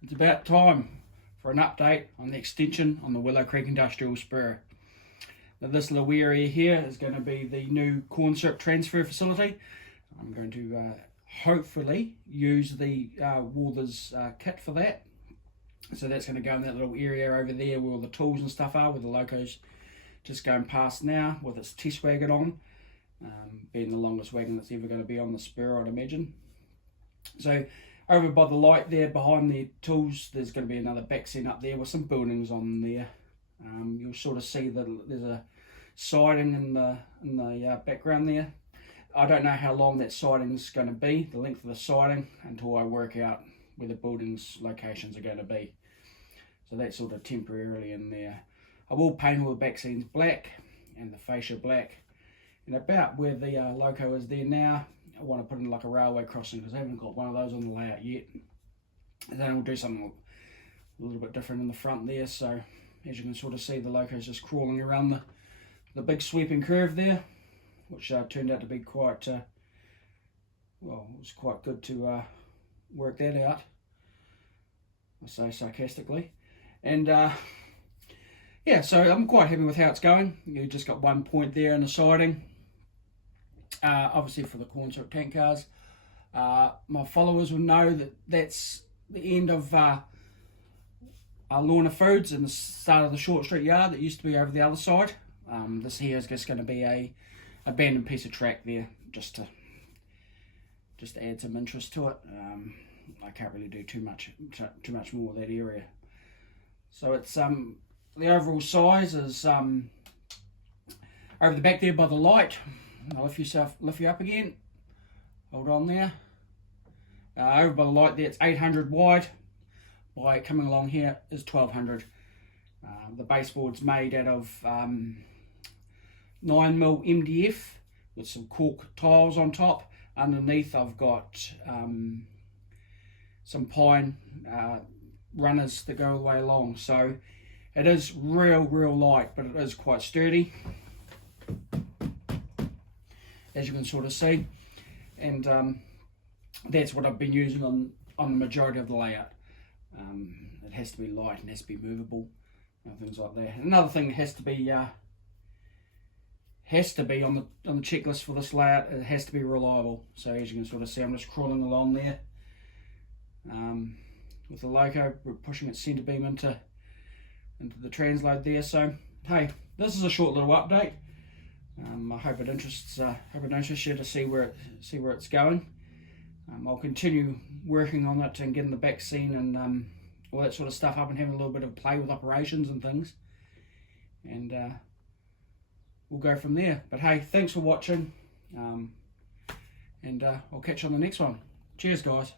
It's about time for an update on the extension on the Willow Creek Industrial Spur. Now this little area here is going to be the new corn syrup transfer facility. I'm going to hopefully use the Walthers kit for that. So that's going to go in that little area over there where all the tools and stuff are, where the loco's just going past now with its test wagon on, being the longest wagon that's ever going to be on the spur, I'd imagine. So over by the light there behind the tools, there's going to be another back scene up there with some buildings on there. You'll sort of see that there's a siding in the background there. I don't know how long that siding's going to be, the length of the siding, until I work out where the buildings locations are going to be. So that's sort of temporarily in there. I will paint all the back scenes black and the fascia black. And about where the loco is there now, I want to put in like a railway crossing because I haven't got one of those on the layout yet. And then we'll do something a little bit different in the front there. So as you can sort of see, the loco's just crawling around the big sweeping curve there, which turned out to be quite, well, it was quite good to work that out, I say sarcastically. And yeah, so I'm quite happy with how it's going. You just got one point there in the siding, obviously for the corn syrup tank cars. My followers will know that that's the end of Lorna Foods and the start of the Short Street Yard that used to be over the other side. This here is just going to be a abandoned piece of track there, just to add some interest to it. I can't really do too much more with that area. So it's the overall size is over the back there by the light. I'll lift you up again. Hold on there. Over by the light there, it's 800 wide. By coming along here is 1200. The baseboard's made out of 9mm MDF with some cork tiles on top. Underneath I've got some pine runners that go all the way along. So it is real light, but it is quite sturdy, as you can sort of see. And that's what I've been using on the majority of the layout. It has to be light and has to be movable and things like that. Another thing that has to be on the checklist for this layout, it has to be reliable. So as you can sort of see, I'm just crawling along there with the loco. We're pushing its centre beam into the transload there. So hey, this is a short little update. I hope it interests you to see where it's going. I'll continue working on it and getting the back scene and all that sort of stuff up and having a little bit of play with operations and things. And we'll go from there. But hey, thanks for watching, and I'll catch you on the next one. Cheers, guys.